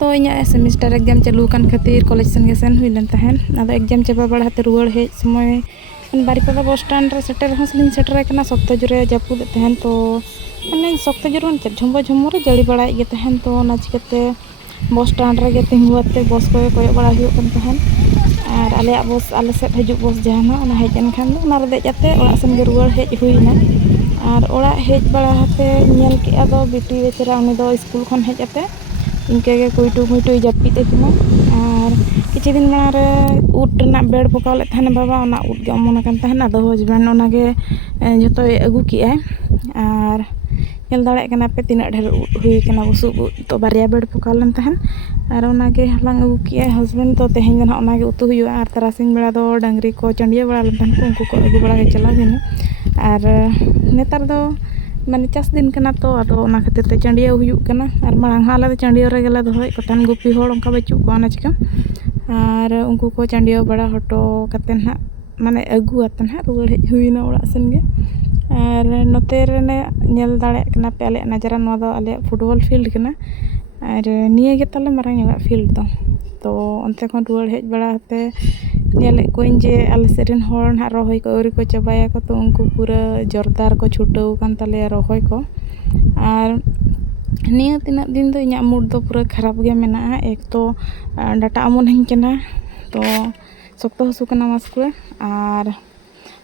तो इᱧᱟᱹᱜ semester exam चालू kan खातिर कॉलेज sen हुई len tahen ado एग्जाम चाबा बड़ा हते रुआड़ हेज समय बारिपदा बस स्टैंड रे सेटर हंस लिन सेटर कना सप्ताह जुरे जापुद तहन तो माने सप्ताह जुरे झुम्बो झुम्बो रे जड़ी बड़ा गे तहन तो ना चिकते बस स्टैंड रे तिंगुआते बस को कोय बड़ा हुयो kan तहन और आले बस आले सेट हजू बस जहाना ना हेज एन खान ना रे देजाते ओड़ा सेन गे रुआड़ हेज हुईना और ओड़ा हेज बड़ा हते नेल के आदो बिटी बेचरा उनी दो स्कूल खन हेज आते इनके कुइटू मुइटू जापिद किना और किछि दिन मारे उड ना बेड पकाव ले थाने बाबा ओना उड गे अमन कान तहन आदो हजबैंड ओना गे जतो अगु की आय और नेल दाड़े कना पे तिना ढेर उड हुई कना बुसु तो बारिया बेड पकाव लेन तहन और ओना गे हलांग अगु की आय हजबैंड तो तेहेन ना ओना गे उतु हुआ और तरासिन बेड़ा दो डांगरी को चंडिया बड़ा लेन तहन उनको को अगु बड़ा गे चला देना और नेतार दो माने चास दिन कना तो आदो ओना खातिर ते चंडिया हुयुक कना और मांग हाले चंडिया रे गेला दोय कतन गुपी होड़ उनका बचु को ना चिका और उनको को चंडिया बड़ा हटो कतन हा माने अगु अतन हा रुआड़ हेज हुईना ओड़ा सेन गे और नोते रेने नेल दाड़े कना पे आले नजरा नो दो आले फुटबॉल फील्ड कना और निये गे ताले मारंग योगा फील्ड तो अंते खन रुआड़ हेज बड़ा हते नेले कोइन जे आले सेरेन होड़ ना रोहय को औरी को चबाया को तो उनको पूरा जोरदार को छुटाव कान ताले रोहय को और निया तिना दिन दो इना मूड दो पूरा खराब गे मेना एक तो डाटा अमन हिं केना तो सप्तो हसु कना मास्कुए और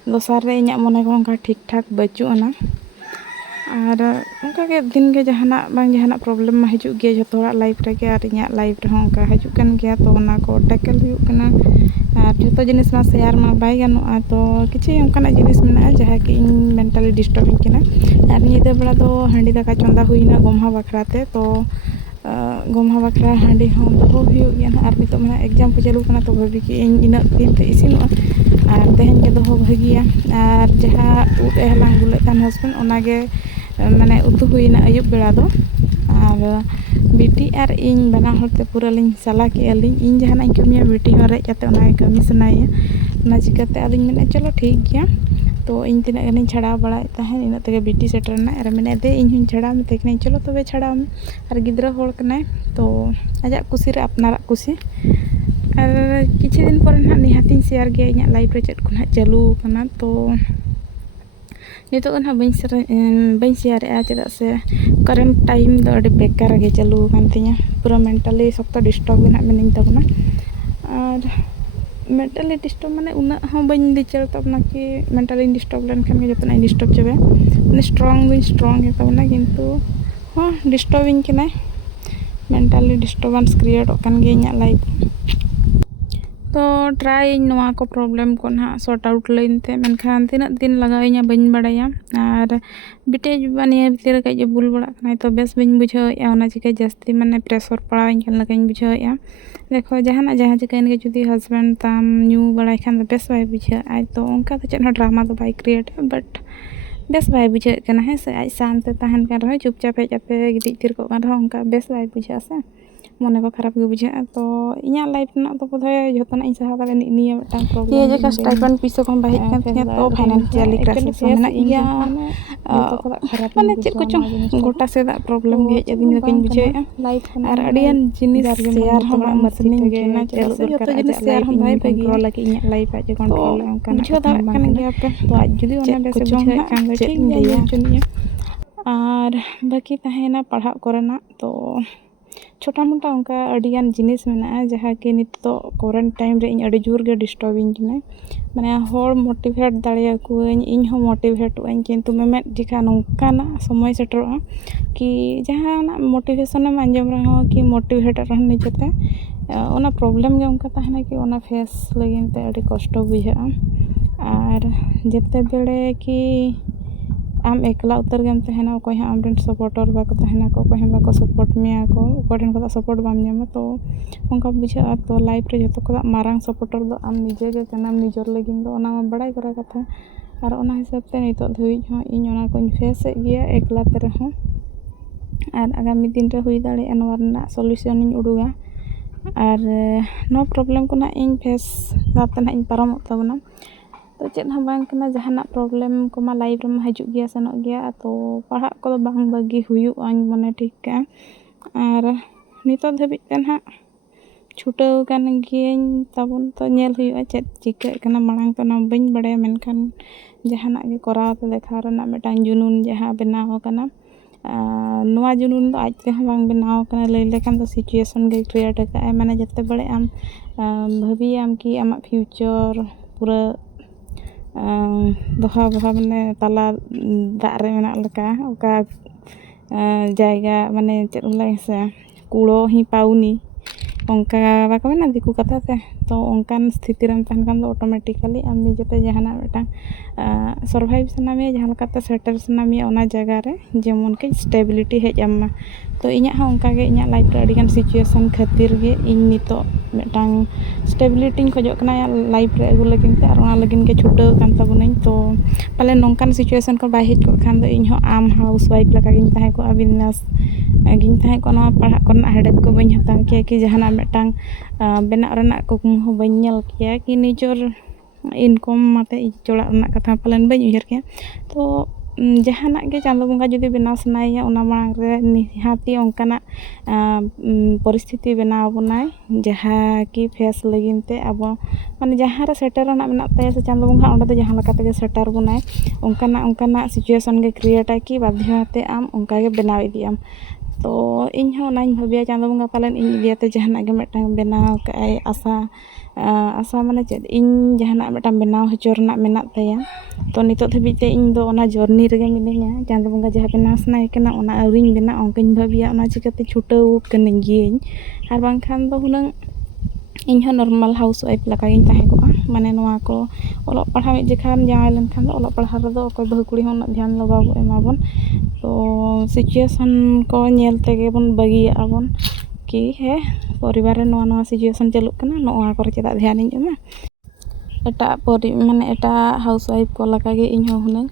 दोसार रे इना मने को उनका ठीक ठाक बचु अना और उनका के दिन के जहाना बांग जहाना प्रॉब्लम मा हिजु गे जतोरा लाइफ रे के और इना लाइफ रे उनका हिजु कन गया तो ओना को टैकल हुयु कना और जतो जिनिस मा शेयर मा बाय गानोआ तो किछि उनकाना जिनिस मेना जहा कि इन मेंटली डिस्टर्बिंग केना और निदा बड़ा दो हांडी दाका चंदा हुईना गोमहा बखराते तो गोमहा बखरा हांडी हो दो हुयु गया और नितो मेना एग्जाम को चालू कना तो भाबी कि इन इना दिन ते इसिनोआ और तेहन के दो भागिया और जहा उड एहलांग गुले तान हस्बैंड ओना गे माने उतु हुईना अयुब बेड़ा दो और बिटी और इन बना होते पूरा लिंग सला के अलिंग इन जहाना कमिया बिटी हो रे जाते ओना कमी सनाया ना चिकाते अलिंग मेना चलो ठीक गया तो इन तिना गनिन छाड़ा बड़ा तहन इन तगे बिटी सेटर ना और मेने दे इन हुन छाड़ा में तेकने चलो तबे छाड़ा में और गिद्रा होड़ कने तो आजा खुशी रे अपनारा खुशी और किछि दिन पर ना निहातिन शेयर गया इन लाइफ रे चेट कोना चालू कना तो नितो ना बइन शेयर आ चेदा से करंट टाइम दो अडी बेकार गे चालू कान तिया पूरा मेंटली सख्त डिस्टर्ब ना मेनिन तबना और मेंटली डिस्टर्ब माने उना हम बइन दिचल तबना कि मेंटली डिस्टर्ब लेन खान के जतना डिस्टर्ब चबे माने स्ट्रांग है तबना किंतु हां डिस्टर्बिंग केना मेंटली डिस्टर्बेंस क्रिएट ओकन गे इन लाइफ तो ट्राई नोआ को प्रॉब्लम को ना सॉर्ट आउट लेनते मेनखान तिना दिन लगाइया बइन बड़ाया और बिटे बनिया भीतर के जे बुल बड़ा कना तो बेस बइन बुझाया ओना चिके जास्ती माने प्रेशर पड़ाइन के लगाइन बुझाया देखो जहाना जहां चिकन के जुदी हस्बैंड ताम न्यू बड़ा खान बेस बाय बुझा आय तो उनका तो चेन ड्रामा तो बाय क्रिएट बट बेस बाय बुझा कना है से आज शांत तहन कर रहे चुपचाप हेज आते गिदी थिर को कर उनका बेस बाय बुझा से मने को खराब गे बुझा तो इना लाइफ ना तो बोधय जतना इन सहा दाले निया मटा प्रॉब्लम ये जे का स्टाइपेंड पीसो कम बाहित कान थिया तो फाइनेंशियली क्राइसिस मेना इया माने चेक को चो गोटा से दा प्रॉब्लम गे हेज अदिन लकिन बुझे और अडियन जिनिस शेयर हम मसनी केना चलो जतो जिनिस शेयर हम भाई कंट्रोल लकी इन लाइफ आज कंट्रोल उनका बुझो दा कन गया पे तो आज जुदी ओना बेस बुझे कान ठीक गया चुनिया और बाकी तहेना पढ़ा करना तो छोटा मोटा उनका अडियान जिनिस मेना जहाँ कि नित तो क्वारंटाइन रे इन अडी जोर गे डिस्टर्बिंग किना माने होड़ मोटिवेट दाड़िया को इन हो मोटिवेट ओइन किंतु मेमे जिका नोंकाना समय सेटरोआ कि जहाँ ना मोटिवेशन में अंजम रहो कि मोटिवेट रहन निजते ओना प्रॉब्लम गे उनका तहना कि ओना फेस लगिनते अडी कष्ट बुझा और जेते बेड़े कि आम एकला उतर गम तहना कोई हम आमरेन सपोर्टर बाको तहना को कोई हम बाको सपोर्ट मिया को कोठन को सपोर्ट बाम न्यामा तो उनका बुझा तो लाइफ रे जतो को मारांग सपोर्टर दो आम निजे गे कना निजर लगिन दो ओना बड़ाई करा कथा और ओना हिसाब ते नितो धुई हो इन ओना कोइन फेस गया एकला ते रहो और आगामी दिन रे हुई दाड़े अनवरना सॉल्यूशन इन उडुगा और नो प्रॉब्लम को ना इन फेस दातना इन पारम तबना तो चेत हम बांग कना जहाना प्रॉब्लम को मा लाइफ रे हजू गया सनो गया तो पढ़ा को बांग बागी हुयु आन मने ठीक का और ᱱᱤᱛᱚᱜ ᱫᱷᱟᱹᱵᱤᱡ ᱛᱮ ᱱᱟᱦᱟᱜ ᱪᱷᱩᱴᱟᱹᱣ ᱟᱠᱟᱱ ᱜᱤᱭᱟᱹᱧ ᱛᱟᱵᱚᱱ ᱛᱚ ᱧᱮᱞ ᱦᱩᱭᱩᱜᱼᱟ ᱪᱮᱫ ᱪᱤᱠᱟᱹᱜ ᱠᱟᱱᱟ ᱢᱟᱲᱟᱝ ᱛᱮ ᱚᱱᱟ ᱵᱟᱹᱧ ᱵᱟᱲᱟᱭᱟ ᱢᱮᱱᱠᱷᱟन ᱡᱟᱦᱟᱱᱟᱜ ᱜᱮ ᱠᱚᱨᱟᱣ ᱛᱮ ᱫᱮᱠᱷᱟᱣ ᱨᱮᱱᱟᱜ ᱢᱤᱫᱴᱟᱝ ᱡᱩᱱᱩᱱ ᱡᱟᱦᱟᱸ ᱵᱮᱱᱟᱣ ᱟᱠᱟᱱᱟ ᱱᱚᱣᱟ ᱡᱩᱱᱩᱱ ᱫᱚ ᱟᱡ ᱛᱮᱦᱚᱸ ᱵᱟᱝ ᱵᱮᱱᱟᱣ ᱟᱠᱟᱱᱟ ᱞᱟᱹᱭ ᱞᱮᱠᱷᱟᱱ ᱫᱚ ᱥᱤᱪᱩᱭᱮᱥᱚᱱ ᱜᱮ ᱠᱨᱤᱭᱮᱴ ᱟᱠᱟᱫᱼᱟᱭ ᱢᱟᱱᱮ ᱡᱮᱛᱮ ᱵᱟᱲᱮ ᱟᱢ ᱵᱷᱟᱹᱵᱤᱭᱟᱢ ᱠᱤ ᱟᱢᱟᱜ ᱯᱷᱤᱭᱩᱪᱟᱨ ᱯᱩᱨᱟᱹ ᱵᱚᱦᱟ ᱢᱟᱱᱮ ᱛᱟᱞᱟ ᱫᱟᱜ ᱨᱮ ᱢᱮᱱᱟᱜ ᱞᱮᱠᱟ ᱚᱠᱟ ᱡᱟᱭᱜᱟ ᱢᱟᱱᱮ ᱪᱮᱫ ᱮᱢ ᱞᱟᱹᱭᱟ ᱥᱮ ᱠᱩᱲᱳ ᱦᱤ ᱯᱟᱣᱱᱤ ᱚᱱᱠᱟ ᱵᱟᱠᱚ ᱢᱮᱱᱟ ᱫᱤᱠᱩ ᱠᱟᱛᱷᱟ ᱛᱮ ᱛᱚ ᱚᱱᱠᱟᱱ ᱥᱛᱷᱤᱛᱤ ᱨᱮᱢ ᱛᱟᱦᱮᱱ ᱠᱷᱟᱱ ᱫᱚ ᱚᱴᱳᱢᱮᱴᱤᱠᱟলি ᱟᱢ ᱱᱤᱡᱮᱛᱮ ᱡᱟᱦᱟᱱᱟᱜ ᱢᱤᱫᱴᱟᱝ ᱥᱟᱨᱵᱷᱟᱭᱤᱵᱷ ᱥᱟᱱᱟ ᱢᱮᱭᱟ ᱡᱟᱦᱟᱸ ᱞᱮᱠᱟᱛᱮ ᱥᱮᱴᱮᱞ ᱥᱟᱱᱟ ᱢᱮᱭᱟ ᱚᱱᱟ ᱡᱟᱭᱜᱟ ᱨᱮ ᱡᱮᱢᱚᱱ ᱠᱤ ᱥᱴᱮᱵᱤᱞᱤᱴᱤ ᱦᱮᱡ ᱟᱢ ᱢᱟ ᱛᱚ ᱤᱧᱟᱹᱜ ᱦᱚᱸ ᱚᱱᱠᱟᱜᱮ ᱤᱧᱟᱹᱜ ᱞᱟᱭᱤᱯᱷ ᱨᱮ ᱟᱹᱰᱤᱜᱟᱱ ᱥᱤᱪᱩᱭᱮᱥᱚᱱ ᱠᱷᱟᱹᱛᱤᱨ ᱜᱮ ᱤᱧ ᱱᱤᱛᱚᱜ ᱢᱤᱫᱴᱟᱝ ᱥᱴᱮᱵᱤᱞᱤᱴᱤᱧ ᱠᱷᱚᱡᱚᱜ ᱠᱟᱱᱟ ᱞᱟᱭᱤᱯᱷ ᱨᱮ ᱟᱹᱜᱩ ᱞᱟᱹᱜᱤᱫ ᱛᱮ ᱟᱨ ᱚᱱᱟ ᱞᱟᱹᱜᱤᱫ ᱜᱮ ᱪᱷᱩᱴᱟᱹᱣ ᱟᱠᱟᱱ ᱛᱟᱵᱚᱱᱟᱹᱧ ᱛᱚ ᱯᱟᱞᱮ ᱱᱚᱝᱠᱟᱱ ᱥᱤᱪᱩᱭᱮᱥᱚᱱ ᱠᱚ ᱵᱟᱭ ᱦᱮᱡ ᱠᱚᱜ ᱠᱷᱟᱱ ᱫᱚ ᱤᱧᱦᱚᱸ ᱟᱢ ᱦᱟᱣᱩᱥ ᱚᱣᱟᱭᱤᱯᱷ ᱞᱮᱠᱟᱜᱤᱧ ᱛᱟᱦᱮᱸ ᱠᱚᱜᱼᱟ ᱵᱤᱱᱫᱟᱥ ᱜᱤᱧ ᱛᱟᱦᱮᱸ ᱠᱚᱜᱼᱟ ᱱᱚᱣᱟ ᱯᱟᱲᱦᱟᱜ ᱠᱚᱨᱮᱱᱟᱜ ᱦᱮᱰᱮᱠ ᱠᱚ ᱵᱟᱹᱧ ᱦᱟᱛᱟᱣ ᱠᱮᱭᱟ ᱠᱤ ᱡᱟᱦᱟᱱᱟᱜ ᱢᱤᱫᱴᱟᱝ ᱵᱮᱱᱟᱜ ᱨᱮᱱᱟᱜ ᱠᱩᱠᱢᱩ ᱦᱚᱸ ᱵᱟᱹᱧ ᱧᱮᱞ ᱠᱮᱭᱟ ᱠᱤ ᱱᱤᱡᱮᱨ ᱤᱱᱠᱚᱢ ᱟᱛᱮ ᱚᱲᱟᱜ ᱨᱮᱱᱟᱜ ᱠᱟᱛᱷᱟ ᱯᱟᱞᱮᱱ ᱵᱟᱹᱧ ᱩᱭᱦᱟᱹᱨ ᱠᱮᱭᱟ ᱛᱚ ᱡᱟᱦᱟᱱᱟᱜ ᱜᱮ ᱪᱟᱸᱫᱳ ᱵᱚᱸᱜᱟ ᱡᱩᱫᱤ ᱵᱮᱱᱟᱣ ᱥᱟᱱᱟᱭᱮᱭᱟ ᱚᱱᱟ ᱢᱟᱲᱟᱝ ᱨᱮ ᱱᱤᱦᱟᱹᱛᱤ ᱚᱱᱠᱟᱱᱟᱜ ᱯᱚᱨᱤᱥᱛᱷᱤᱛᱤ ᱵᱮᱱᱟᱣ ᱟᱵᱚᱱᱟᱭ ᱡᱟᱦᱟᱸ ᱠᱤ ᱯᱷᱮᱥ ᱞᱟᱹᱜᱤᱫ ᱛᱮ ᱟᱵᱚ ᱢᱟᱱᱮ ᱡᱟᱦᱟᱸ ᱨᱮ ᱥᱮᱴᱮᱨ ᱨᱮᱱᱟᱜ ᱢᱮᱱᱟᱜ ᱛᱟᱭᱟ ᱥᱮ ᱪᱟᱸᱫᱳ ᱵᱚᱸᱜᱟ ᱚᱸᱰᱮ ᱫᱚ ᱡᱟᱦᱟᱸ ᱞᱮᱠᱟ ᱛᱮᱜᱮ ᱥᱮᱴᱮᱨ ᱵᱚᱱᱟᱭ ᱚᱱᱠᱟᱱᱟᱜ ᱥᱤᱪᱩᱭᱮᱥᱚᱱ ᱜᱮ ᱠᱨᱤᱭᱮᱴᱟᱭ ᱠᱤ ᱵᱟᱫᱽᱫᱷᱚᱛᱮ ᱟᱢ ᱚᱱᱠᱟᱜᱮ ᱵᱮᱱᱟᱣ ᱤᱫᱤᱜ ᱟᱢ ᱛᱚ ᱤᱧᱦᱚᱸ ᱚᱱᱟᱧ ᱵᱷᱟᱹᱵᱤᱭᱟ ᱪᱟᱸᱫᱳ ᱵᱚᱸᱜᱟ ᱯᱟᱞᱮᱱ ᱤᱧ ᱤᱫᱤᱭᱟᱛᱮ ᱡᱟᱦᱟᱱᱟᱜ ᱜᱮ ᱢᱤᱫᱴᱟᱝ ᱵᱮᱱᱟᱣ ᱠᱟᱜᱼᱟᱭ ᱟᱥᱟ ᱢᱟᱱᱮ ᱪᱮᱫ ᱤᱧ ᱡᱟᱦᱟᱱᱟᱜ ᱢᱤᱫᱴᱟᱝ ᱵᱮᱱᱟᱣ ᱦᱚᱪᱚ ᱨᱮᱱᱟᱜ ᱢᱮᱱᱟᱜ ᱛᱟᱭᱟ ᱛᱚ ᱱᱤᱛᱚᱜ ᱫᱷᱟᱹᱵᱤᱡ ᱛᱮ ᱤᱧ ᱫᱚ ᱚᱱᱟ ᱡᱚᱨᱱᱤ ᱨᱮᱜᱮ ᱢᱤᱱᱟᱹᱧᱟ ᱪᱟᱸᱫᱳ ᱵᱚᱸᱜᱟ ᱡᱟᱦᱟᱸ ᱵᱮᱱᱟᱣ ᱥᱟᱱᱟᱭᱮ ᱠᱟᱱᱟ ᱚᱱᱟ ᱟᱹᱣᱨᱤᱧ ᱵᱮᱱᱟᱜ ᱚᱱᱠᱟᱧ ᱵᱷᱟᱹᱵᱤᱭᱟ ᱚᱱᱟ ᱪᱤᱠᱟᱹᱛᱮ ᱪᱷᱩᱴᱟᱹᱣ ᱠᱟᱹᱱᱟᱹᱧ ᱜᱤᱭᱟᱹᱧ ᱟᱨ ᱵᱟᱝᱠᱷᱟᱱ ᱫᱚ ᱦᱩᱱᱟᱹᱝ ᱤᱧᱦᱚᱸ ᱱᱚᱨᱢᱟᱞ ᱦᱟᱣᱩᱥ ᱚᱣᱟᱭᱤᱯᱷ ᱞᱮᱠᱟᱜᱤᱧ ᱛᱟᱦᱮᱸ ᱠᱚᱜᱼᱟ ᱢᱟᱱᱮ ᱱᱚᱣᱟ ᱠᱚ ᱚᱞᱚᱜ ᱯᱟᱲᱦᱟᱣ ᱢᱤᱫ ᱡᱚᱠᱷᱟᱢ ᱡᱟᱶᱟᱭ ᱞᱮᱱᱠᱷᱟᱱ ᱫᱚ ᱚᱞᱚᱜ ᱯᱟᱲᱦᱟᱣ ᱨᱮᱫᱚ ᱚᱠᱚᱭ ᱵᱟᱹᱦᱩ ᱠᱩᱲᱤ ᱦᱚᱸ ᱩᱱᱟᱹᱜ ᱫᱷᱮᱭᱟᱱ ᱫᱚ ᱵᱟᱵᱚ ᱮᱢᱟᱵᱚᱱ ᱛᱚ ᱥᱤᱪᱩᱭᱮᱥᱚᱱ ᱠᱚ ᱧᱮᱞ ᱛᱮᱜᱮ ᱵᱚᱱ ᱵᱟᱹᱜᱤᱭᱟᱜᱼᱟ ᱵᱚᱱ ᱠᱤ ᱦᱮᱸ ᱯᱚᱨᱤᱵᱟᱨ ᱨᱮ ᱱᱚᱣᱟ ᱥᱤᱪᱩᱭᱮᱥᱚᱱ ᱪᱟᱹᱞᱩᱜ ᱠᱟᱱᱟ ᱱᱚᱣᱟ ᱠᱚᱨᱮ ᱪᱮᱫᱟᱜ ᱫᱷᱮᱭᱟᱱᱤᱧ ᱮᱢᱟ ᱮᱴᱟᱜ ᱦᱟᱣᱩᱥ ᱚᱣᱟᱭᱤᱯᱷ ᱠᱚ ᱞᱮᱠᱟᱜᱮ ᱤᱧᱦᱚᱸ ᱦᱩᱱᱟᱹᱝ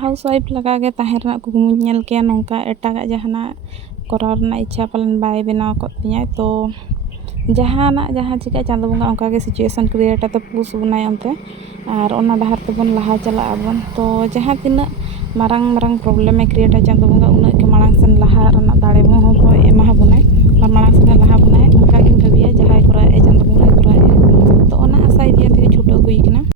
ᱦᱟᱣᱩᱥ ᱚᱣᱟᱭᱤᱯᱷ ᱞᱮᱠᱟᱜᱮ ᱛᱟᱦᱮᱸ ᱨᱮᱱᱟᱜ ᱠᱩᱠᱢᱩᱧ ᱧᱮᱞ ᱠᱮᱭᱟ ᱱᱚᱝᱠᱟ ᱮᱴᱟᱜᱟᱜ ᱡᱟᱦᱟᱱᱟᱜ ᱠᱚᱨᱟᱣ ᱨᱮᱱᱟᱜ ᱤᱪᱪᱷᱟ ᱯᱟᱞᱮᱱ ᱵᱟᱭ ᱵᱮᱱᱟᱣ ᱠᱚᱜ ᱛᱤᱧᱟᱹ ᱛᱚ ᱡᱟᱦᱟᱱᱟᱜ ᱡᱟᱦᱟᱸ ᱪᱤᱠᱟᱹᱜ ᱪᱟᱸᱫᱳ ᱵᱚᱸᱜᱟ ᱚᱱᱠᱟᱜᱮ ᱥᱤᱪᱩᱭᱮᱥᱚᱱ ᱠᱨᱤᱭᱮᱴ ᱠᱟᱛᱮ ᱯᱩᱥ ᱵᱚᱱᱟᱭ ᱚᱱᱛᱮ ᱟᱨ ᱚᱱᱟ ᱰᱟᱦᱟᱨ ᱛᱮᱵᱚᱱ ᱞᱟᱦᱟ ᱪᱟᱞᱟᱜ ᱟᱵᱚᱱ ᱛᱚ ᱡᱟᱦᱟᱸ ᱛᱤᱱᱟᱹᱜ ᱢᱟᱨᱟᱝ ᱯᱨᱚᱵᱞᱮᱢᱮ ᱠᱨᱤᱭᱮᱴᱟ ᱪᱟᱸᱫᱳ ᱵᱚᱸᱜᱟ ᱩᱱᱟᱹᱜ ᱜᱮ ᱢᱟᱲᱟᱝ ᱥᱮᱱ ᱞᱟᱦᱟ ᱨᱮᱱᱟᱜ ᱫᱟᱲᱮ ᱦᱚᱸ ᱮᱢᱟ ᱵᱚᱱᱟᱭ ᱟᱨ ᱢᱟᱲᱟᱝ ᱥᱮᱱ ᱞᱟᱦᱟ ᱵᱚᱱᱟᱭ ᱚᱱᱠᱟᱜᱤᱧ ᱵᱷᱟᱹᱵᱤᱭᱟ ᱡᱟᱦᱟᱸᱭ ᱠᱚᱨᱟᱣᱮᱫᱼᱟ ᱪᱟᱸᱫᱳ ᱵᱚᱸᱜᱟᱭ ᱠᱚᱨᱟᱣᱮᱫᱼᱟ ᱛᱚ ᱚᱱᱟ ᱟᱥᱟ ᱤᱫᱤᱭᱟᱛᱮ ᱪᱷᱩᱴᱟᱹᱣ ᱦᱩᱭ ᱟᱠᱟᱱᱟ